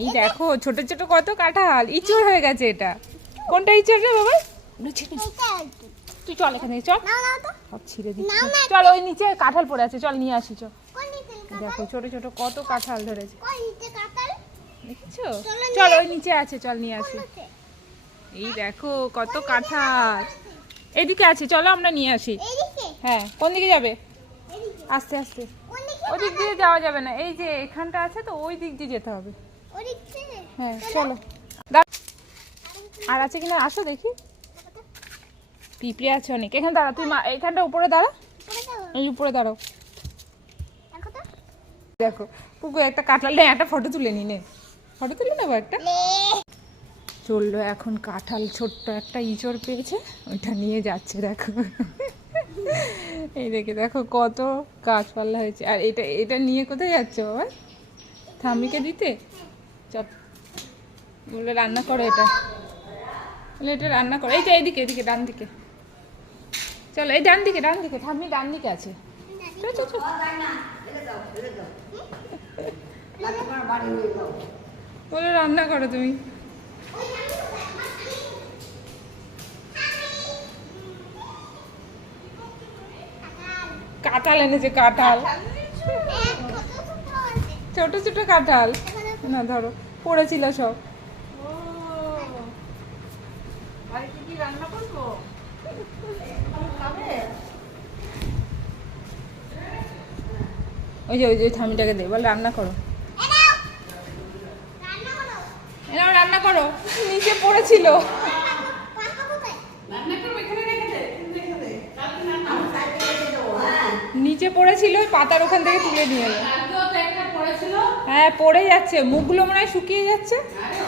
এই দেখো ছোট ছোট কত কাঁঠাল, ইঁচড় হয়ে গেছে এটা। কোনটা ইঁচড় রে বাবা? তুই চল এখান থেকে চল, সব ছিঁড়ে দিচ্ছি। চল ওই নিচে কাঁঠাল পড়ে আছে, চল নিয়ে আসি চল। দেখো ছোট ছোট কত কাঁঠাল ধরেছে, দেখছো? চল ওই নিচে আছে, চল নিয়ে আসি। এই দেখো কত কাঁঠাল এদিকে আছে, চলো আমরা নিয়ে আসি। হ্যাঁ কোন দিকে যাবে? আস্তে আস্তে, ওই দিক দিয়ে যাওয়া যাবে না, এই যে এখানটা আছে তো ওই দিক দিয়ে যেতে হবে। হ্যাঁ চলো। আর আছে কিনা আসো দেখি। পিঁপড়ে আছে অনেক। এখানে দাঁড়া তুই, এখানটা উপরে দাঁড়া, এই উপরে দাঁড়াও। দেখো পুকু একটা কাঁঠাল নেই, একটা ফটো তুলে নি, নে ফটো তুলে নেবো একটা। চললো এখন কাঁঠাল, ছোট্ট একটা ইঁচড় পেয়েছে, ওইটা নিয়ে যাচ্ছে। দেখো এই দেখে দেখো কত গাছপালা হয়েছে। আর এটা এটা নিয়ে কোথায় যাচ্ছে বাবা? ঠাম্মিকে দিতে? চল বললো রান্না করো, এটা বলে এটা রান্না করো। এই যে এইদিকে, এদিকে ডান দিকে চলো, এই ডান দিকে, ডান দিকে ঠাম্মি ডান দিকে আছে। চল চল চল, বলে রান্না করো তুমি। কাঁঠাল এনেছে, কাঁঠাল, ছোট ছোট কাঁঠাল। না ধরো, পড়েছিল সব। ওই যে ওই যে ঠামিটাকে দে, বল রান্না করো, এনাও রান্না করো। নিচে পড়েছিল, নিচে পড়েছিল, ওই পাতার ওখান থেকে তুলে নিয়ে এলো। হ্যাঁ পড়ে যাচ্ছে, মুখগুলো মনে হয় শুকিয়ে যাচ্ছে।